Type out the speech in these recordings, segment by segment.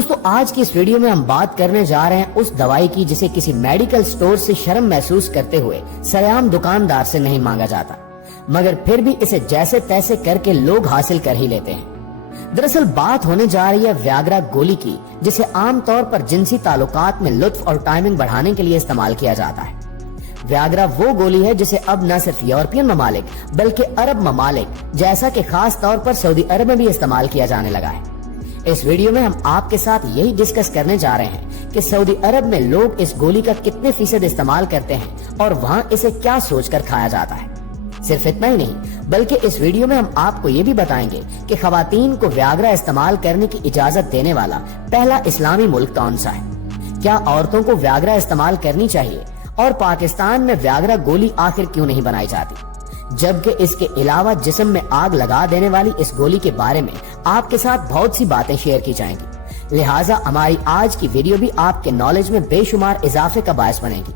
दोस्तों आज की इस वीडियो में हम बात करने जा रहे हैं उस दवाई की जिसे किसी मेडिकल स्टोर से शर्म महसूस करते हुए सरेआम दुकानदार से नहीं मांगा जाता, मगर फिर भी इसे जैसे तैसे करके लोग हासिल कर ही लेते हैं। दरअसल बात होने जा रही है व्याग्रा गोली की, जिसे आमतौर पर जिनसी ताल्लुकात में लुत्फ और टाइमिंग बढ़ाने के लिए इस्तेमाल किया जाता है। व्याग्रा वो गोली है जिसे अब न सिर्फ यूरोपियन ममालिक बल्कि अरब ममालिक जैसा कि खास तौर पर सऊदी अरब में भी इस्तेमाल किया जाने लगा है। इस वीडियो में हम आपके साथ यही डिस्कस करने जा रहे हैं कि सऊदी अरब में लोग इस गोली का कितने फीसद इस्तेमाल करते हैं और वहाँ इसे क्या सोचकर खाया जाता है। सिर्फ इतना ही नहीं बल्कि इस वीडियो में हम आपको ये भी बताएंगे कि खवातीन को व्याग्रा इस्तेमाल करने की इजाजत देने वाला पहला इस्लामी मुल्क कौन सा है, क्या औरतों को व्याग्रा इस्तेमाल करनी चाहिए और पाकिस्तान में व्याग्रा गोली आखिर क्यों नहीं बनाई जाती, जबकि इसके अलावा जिस्म में आग लगा देने वाली इस गोली के बारे में आपके साथ बहुत सी बातें शेयर की जाएंगी। लिहाजा हमारी आज की वीडियो भी आपके नॉलेज में बेशुमार इजाफे का बायस बनेगी।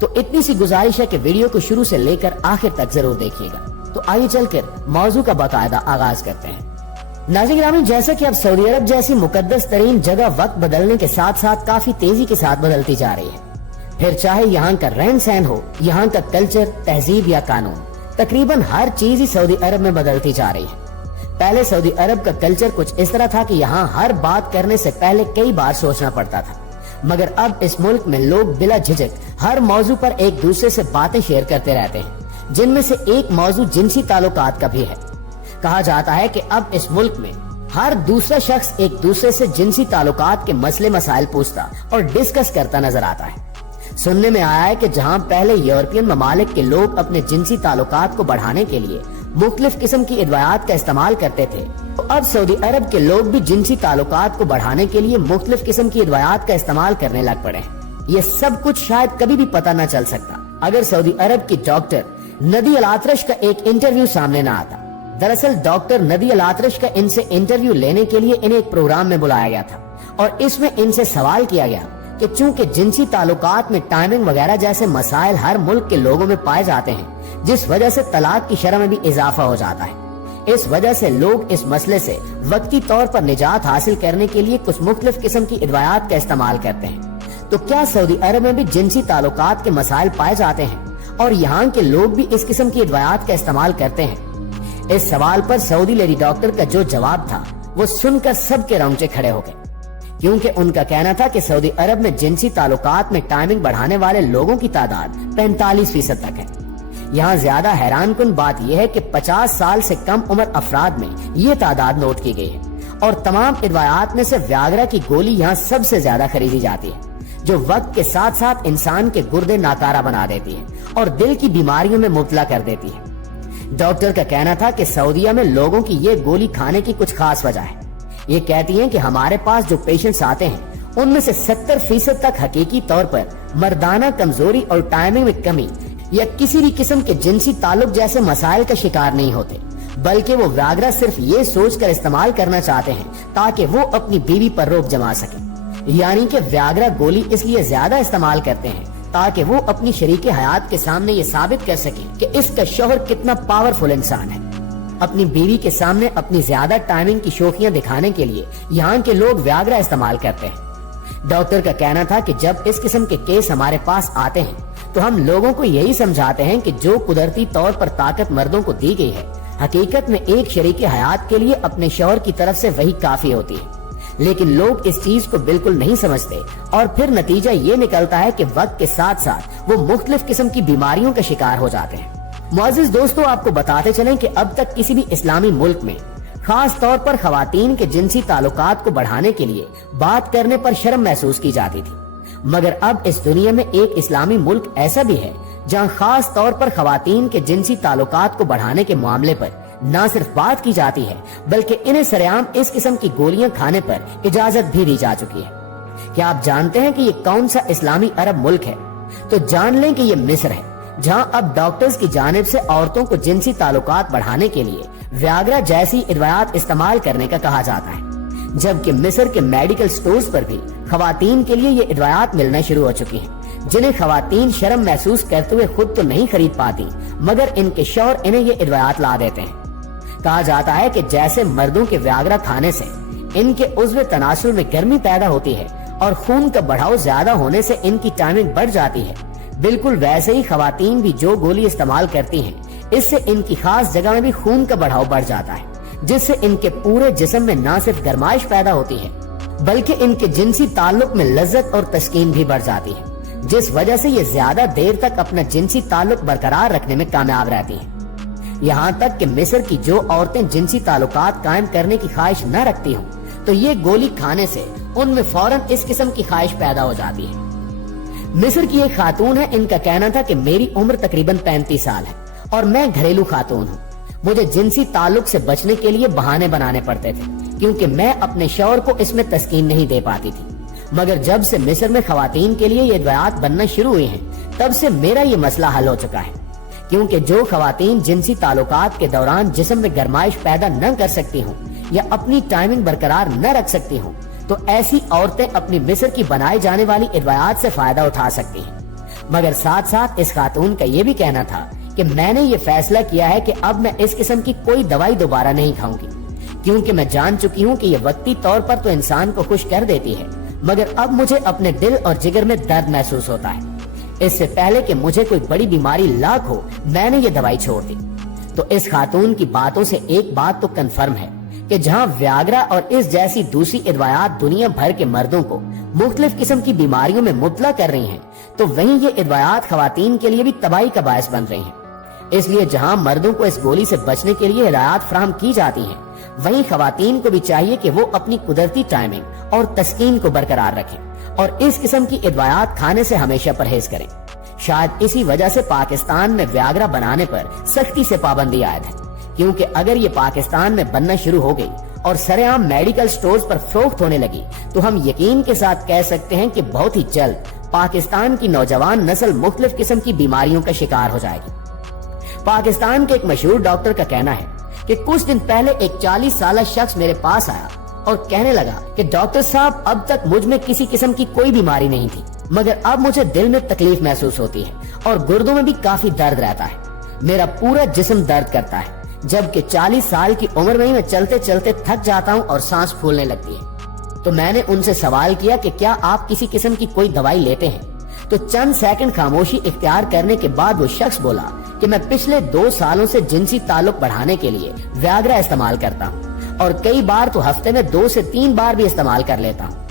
तो इतनी सी गुजारिश है कि वीडियो को शुरू से लेकर आखिर तक जरूर देखिएगा। तो आइए चलकर मौजू का बाकायदा आगाज करते हैं। नाज़रीन ग्रामीण, जैसा कि अब सऊदी अरब जैसी मुकद्दस तरीन जगह वक्त बदलने के साथ साथ काफी तेजी के साथ बदलती जा रही है, फिर चाहे यहाँ का रहन सहन हो, यहाँ का कल्चर, तहजीब या कानून, तकरीबन हर चीज ही सऊदी अरब में बदलती जा रही है। पहले सऊदी अरब का कल्चर कुछ इस तरह था कि यहाँ हर बात करने से पहले कई बार सोचना पड़ता था, मगर अब इस मुल्क में लोग बिला झिझक हर मौजू पर एक दूसरे से बातें शेयर करते रहते हैं, जिनमें से एक मौजू जिनसी ताल्लुकात का भी है। कहा जाता है कि अब इस मुल्क में हर दूसरा शख्स एक दूसरे से जिनसी ताल्लुकात के मसले मसाइल पूछता और डिस्कस करता नजर आता है। सुनने में आया है कि जहां पहले यूरोपियन ममालिक के लोग अपने जिनसी ताल्लुकात को बढ़ाने के लिए मुख्तलिफ किस्म की अदवायात का इस्तेमाल करते थे, तो अब सऊदी अरब के लोग भी जिनसी ताल्लुकात को बढ़ाने के लिए मुख्तलिफ किस्म की अदवायात का इस्तेमाल करने लग पड़े हैं। ये सब कुछ शायद कभी भी पता न चल सकता अगर सऊदी अरब की डॉक्टर नदी अल आतरश का एक इंटरव्यू सामने न आता। दरअसल डॉक्टर नदी अल आतरश का इनसे इंटरव्यू लेने के लिए इन्हें एक प्रोग्राम में बुलाया गया था और इसमें इनसे सवाल किया गया कि चूंकि जिनसी ताल्लुकात में टाइमिंग वगैरह जैसे मसाइल हर मुल्क के लोगों में पाए जाते हैं, जिस वजह से तलाक की शरह में भी इजाफा हो जाता है, इस वजह से लोग इस मसले से वक्ती तौर पर निजात हासिल करने के लिए कुछ मुख्तलिफ किस्म की अदवायात का इस्तेमाल करते हैं। तो क्या सऊदी अरब में भी जिनसी ताल्लुकात के मसाइल पाए जाते हैं और यहाँ के लोग भी इस किस्म की अदवायात का इस्तेमाल करते हैं? इस सवाल पर सऊदी लेडी डॉक्टर का जो जवाब था वो सुनकर सबके रोंगटे खड़े हो गए, क्योंकि उनका कहना था कि सऊदी अरब में जिनसी ताल्लुकात में टाइमिंग बढ़ाने वाले लोगों की तादाद 45% तक है। यहाँ ज्यादा हैरानकुन बात यह है कि 50 साल से कम उम्र अफराद में ये तादाद नोट की गई है और तमाम अदवायात में से व्याग्रा की गोली यहाँ सबसे ज्यादा खरीदी जाती है, जो वक्त के साथ साथ इंसान के गुर्दे नाकारा बना देती है और दिल की बीमारियों में मुब्तला कर देती है। डॉक्टर का कहना था कि सऊदीया में लोगों की ये गोली खाने की कुछ खास वजह है। ये कहती हैं कि हमारे पास जो पेशेंट्स आते हैं उनमें से 70% तक हकीकी तौर पर मर्दाना कमजोरी और टाइमिंग में कमी या किसी भी किस्म के जिनसी ताल्लुक जैसे मसाइल का शिकार नहीं होते, बल्कि वो व्याग्रा सिर्फ ये सोचकर इस्तेमाल करना चाहते हैं ताकि वो अपनी बीवी पर रोक जमा सके। यानी कि व्याग्रा गोली इसलिए ज्यादा इस्तेमाल करते हैं ताकि वो अपनी शरीके हयात के सामने ये साबित कर सके कि इसका शौहर कितना पावरफुल इंसान है। अपनी बीवी के सामने अपनी ज्यादा टाइमिंग की शोखियां दिखाने के लिए यहाँ के लोग व्याग्रा इस्तेमाल करते हैं। डॉक्टर का कहना था कि जब इस किस्म के केस हमारे पास आते हैं तो हम लोगों को यही समझाते हैं कि जो कुदरती तौर पर ताकत मर्दों को दी गई है, हकीकत में एक शरीके हयात के लिए अपने शौहर की तरफ से वही काफी होती है। लेकिन लोग इस चीज को बिल्कुल नहीं समझते और फिर नतीजा ये निकलता है कि वक्त के साथ साथ वो मुख्तलिफ किस्म की बीमारियों का शिकार हो जाते हैं। मुअज़्ज़िज़ दोस्तों, आपको बताते चलें कि अब तक किसी भी इस्लामी मुल्क में खास तौर पर खवातीन के जिनसी ताल्लुकात को बढ़ाने के लिए बात करने पर शर्म महसूस की जाती थी, मगर अब इस दुनिया में एक इस्लामी मुल्क ऐसा भी है जहां खास तौर पर खवातीन के जिनसी ताल्लुकात को बढ़ाने के मामले पर न सिर्फ बात की जाती है बल्कि इन्हें सरेआम इस किस्म की गोलियां खाने पर इजाजत भी दी जा चुकी है। क्या आप जानते हैं कि ये कौन सा इस्लामी अरब मुल्क है? तो जान लें कि ये मिस्र है, जहां अब डॉक्टर्स की जानिब से औरतों को जिनसी ताल्लुकात बढ़ाने के लिए व्याग्रा जैसी अदवायात इस्तेमाल करने का कहा जाता है, जबकि मिस्र के मेडिकल स्टोर्स पर भी खवातीन के लिए ये अदवायात मिलना शुरू हो चुकी हैं, जिन्हें खवातीन शर्म महसूस करते हुए खुद तो नहीं खरीद पाती, मगर इनके शौहर इन्हें ये अदवायात ला देते हैं। कहा जाता है कि जैसे मर्दों के व्याग्रा खाने से ان کے عضو تناسل میں گرمی پیدا ہوتی ہے اور خون کا بڑھاؤ زیادہ ہونے سے ان کی ٹائمنگ بڑھ جاتی ہے، بالکل ویسے ہی خواتین بھی جو گولی استعمال کرتی ہیں اس سے ان کی خاص جگہ میں بھی خون کا بڑھاؤ بڑھ جاتا ہے، جس سے ان کے پورے جسم میں نہ صرف گرمائش پیدا ہوتی ہے بلکہ ان کے جنسی تعلق میں لذت اور تسکین بھی بڑھ جاتی ہے، جس وجہ سے یہ زیادہ دیر تک اپنا جنسی تعلق برقرار رکھنے میں کامیاب رہتی ہیں۔ یہاں تک کہ مصر کی جو عورتیں جنسی تعلقات قائم کرنے کی خواہش نہ رکھتی ہوں تو یہ گولی کھانے سے ان میں فوراً اس قسم کی خواہش پیدا ہو جاتی ہے۔ مصر کی ایک خاتون ہے، ان کا کہنا تھا کہ میری عمر تقریباً 35 سال ہے اور میں گھریلو خاتون ہوں، مجھے جنسی تعلق سے بچنے کے لیے بہانے بنانے پڑتے تھے کیونکہ میں اپنے شوہر کو اس میں تسکین نہیں دے پاتی تھی، مگر جب سے مصر میں خواتین کے لیے یہ ادویات بننا شروع ہوئی ہیں تب سے میرا یہ مسئلہ حل ہو چکا ہے، کیونکہ جو خواتین جنسی تعلقات کے دوران جسم میں گرمائش پیدا نہ کر سکتی ہوں یا اپنی ٹائمنگ برقرار نہ رکھ سکتی ہوں تو ایسی عورتیں اپنی مصر کی بنائے جانے والی ادویات سے فائدہ اٹھا سکتی ہیں۔ مگر ساتھ ساتھ اس خاتون کا یہ بھی کہنا تھا کہ میں نے یہ فیصلہ کیا ہے کہ اب میں اس قسم کی کوئی دوائی دوبارہ نہیں کھاؤں گی، کیونکہ میں جان چکی ہوں کہ یہ وقتی طور پر تو انسان کو خوش کر دیتی ہے مگر اب مجھے اپنے دل اور جگر میں درد محسوس ہوتا ہے، اس سے پہلے کہ مجھے کوئی بڑی بیماری لاحق ہو میں نے یہ دوائی چھوڑ دی۔ تو اس خاتون کی باتوں سے ایک بات تو کنفرم ہے کہ جہاں ویاگرا اور اس جیسی دوسری ادویات دنیا بھر کے مردوں کو مختلف قسم کی بیماریوں میں مبتلا کر رہی ہیں تو وہیں یہ ادویات خواتین کے لیے بھی تباہی کا باعث بن رہی ہیں۔ اس لیے جہاں مردوں کو اس گولی سے بچنے کے لیے ہدایات فراہم کی جاتی ہیں وہیں خواتین کو بھی چاہیے کہ وہ اپنی قدرتی ٹائمنگ اور تسکین کو برقرار رکھیں اور اس قسم کی ادویات کھانے سے ہمیشہ پرہیز کریں۔ شاید اسی وجہ سے پاکستان میں ویاگرا بنانے پر سختی سے پابندی عائد ہے، کیونکہ اگر یہ پاکستان میں بننا شروع ہو گئی اور سرے عام میڈیکل سٹورز پر فروخت ہونے لگی تو ہم یقین کے ساتھ کہہ سکتے ہیں کہ بہت ہی جلد پاکستان کی نوجوان نسل مختلف قسم کی بیماریوں کا شکار ہو جائے گی۔ پاکستان کے ایک مشہور ڈاکٹر کا کہنا ہے کہ کچھ دن پہلے ایک 40 سالہ شخص میرے پاس آیا اور کہنے لگا کہ ڈاکٹر صاحب اب تک مجھ میں کسی قسم کی کوئی بیماری نہیں تھی مگر اب مجھے دل میں تکلیف محسوس ہوتی ہے اور گردوں میں بھی کافی درد رہتا ہے، میرا پورا جسم درد کرتا ہے، جبکہ 40 سال کی عمر میں ہی میں چلتے چلتے تھک جاتا ہوں اور سانس پھولنے لگتی ہے۔ تو میں نے ان سے سوال کیا کہ کیا آپ کسی قسم کی کوئی دوائی لیتے ہیں؟ تو چند سیکنڈ خاموشی اختیار کرنے کے بعد وہ شخص بولا کہ میں پچھلے 2 سالوں سے جنسی تعلق بڑھانے کے لیے ویاگرا استعمال کرتا ہوں اور کئی بار تو ہفتے میں 2 سے 3 بار بھی استعمال کر لیتا ہوں۔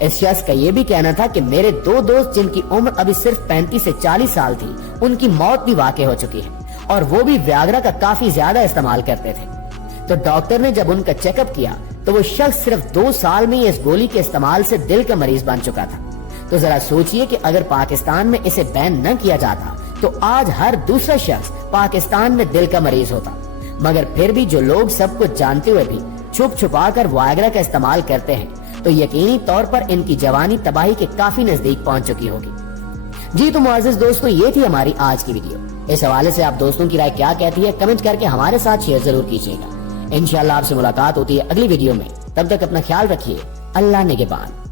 اس شخص کا یہ بھی کہنا تھا کہ میرے 2 دوست جن کی عمر ابھی صرف 35 سے 40 سال تھی ان کی موت بھی واقع ہو چکی ہے اور وہ بھی ویاگرا کا کافی زیادہ استعمال کرتے تھے۔ تو ڈاکٹر نے جب ان کا چیک اپ کیا تو وہ شخص صرف 2 سال میں اس گولی کے استعمال سے دل کا مریض بن چکا تھا۔ تو ذرا سوچئے کہ اگر پاکستان میں اسے بین نہ کیا جاتا تو آج ہر دوسرا شخص پاکستان میں دل کا مریض ہوتا، مگر پھر بھی جو لوگ سب کچھ جانتے ہوئے بھی چھپ چھپا کر ویاگرا کا استعمال کرتے ہیں تو یقینی طور پر ان کی جوانی تباہی کے کافی نزدیک پہنچ چکی ہوگی۔ جی تو معزز دوستو، یہ تھی ہماری آج کی ویڈیو۔ اس حوالے سے آپ دوستوں کی رائے کیا کہتی ہے کمنٹ کر کے ہمارے ساتھ شیئر ضرور کیجیے گا۔ انشاءاللہ آپ سے ملاقات ہوتی ہے اگلی ویڈیو میں، تب تک اپنا خیال رکھیے۔ اللہ نگہبان۔